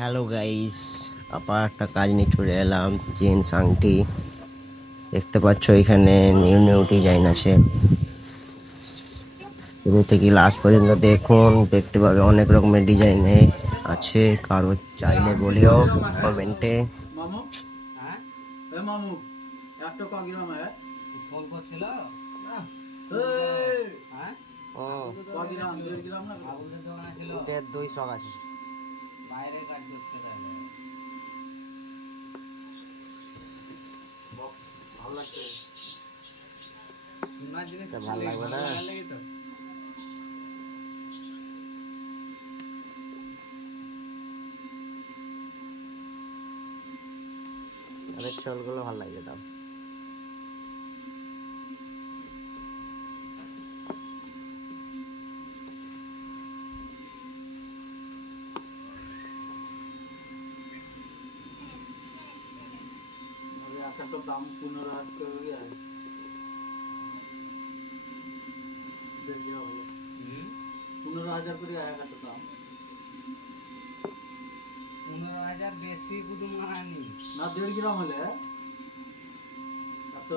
Hello guys, আবার একটা কাজ নিয়ে চলে এলাম। জিন্স আংটি দেখতে পাচ্ছ, এখানে নিউ নিউ ডিজাইন আছে। শুরু থেকে লাস্ট পর্যন্ত দেখুন, দেখতে পাবে অনেক রকমের ডিজাইনে আছে। কারো চাইলে বলিও কমেন্টে। মামু এ মামু একটা কগিরাম ফোন করছিল হ্যাঁ ও কগিরাম 1.5 গ্রাম না আবুলের দোকানে ছিল উটের দুই শখ আছে। বাইরে কাজ করতে তাহলে ভালো লাগছে সোনার জিনিস তা ভাল লাগবে না? ভালো লাগে তো তাদের চলগুলো ভালো লাগে দাম। একটা তো দাম 15,000 করে আছে 1.5 গ্রাম হলে 15,000 করে একটা দাম 15,000 বেশি কুটুম মানানি না 1.5 গ্রাম হলে এত